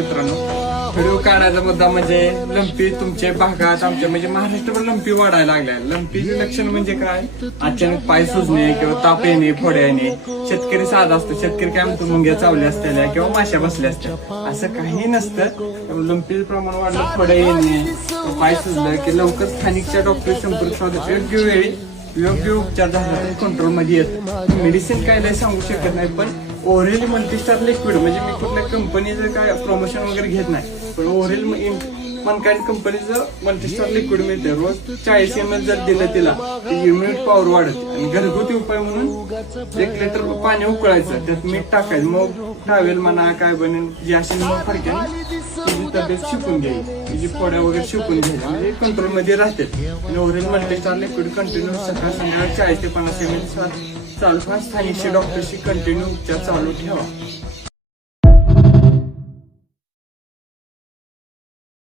मित्रांनो. व्हिडिओ काढायचा मुद्दा म्हणजे लंपी तुमच्या भागात आमच्या म्हणजे महाराष्ट्रभर लंपी वाढायला लागल्या. लंपीचे लक्षण म्हणजे काय? अचानक पाय सुजणे किंवा ताप येणे, फोड्या येणे. शेतकरी साधा असतो, शेतकरी काय म्हणतो मुंग्या चावल्या असलेल्या किंवा माश्या बसल्या असत्या, असं काही नसतं. लंपीचं प्रमाण वाढलं, फोड्या येणे, पाय सुजलं की लवकर स्थानिकच्या डॉक्टर संपर्क साधा. योग्य वेळी योग्य उपचार झाला तर कंट्रोलमध्ये येत. मेडिसिन काय नाही सांगू शकत नाही, पण ओरेल मल्टीस्टार लिक्विड म्हणजे मी कुठल्या कंपनीचं काय प्रमोशन वगैरे घेत नाही, पण ओरेल मनकाइंड कंपनीचं मल्टीस्टार लिक्विड मिळते. रोज 40 ml जर दिलं तिला इम्युनिटी पॉवर वाढते. आणि घरगुती उपाय म्हणून 1 लिटर पाणी उकळायचं, त्यात मीठ टाकायचं, मग टावेल म्हणा काय बनेल जी अशी मग फडक्याने तिची तब्येत शिकून घ्यायची, तिची फोड्या वगैरे शिकून घ्यायच्या, म्हणजे कंट्रोलमध्ये राहते. आणि ओरेल मल्टीस्टार लिक्विड कंटिन्यू सकाळ संध्याकाळ 40 ते 50 ml चालू. स्थानिकशी डॉक्टरशी कंटिन्यू उपचार चालू ठेवा.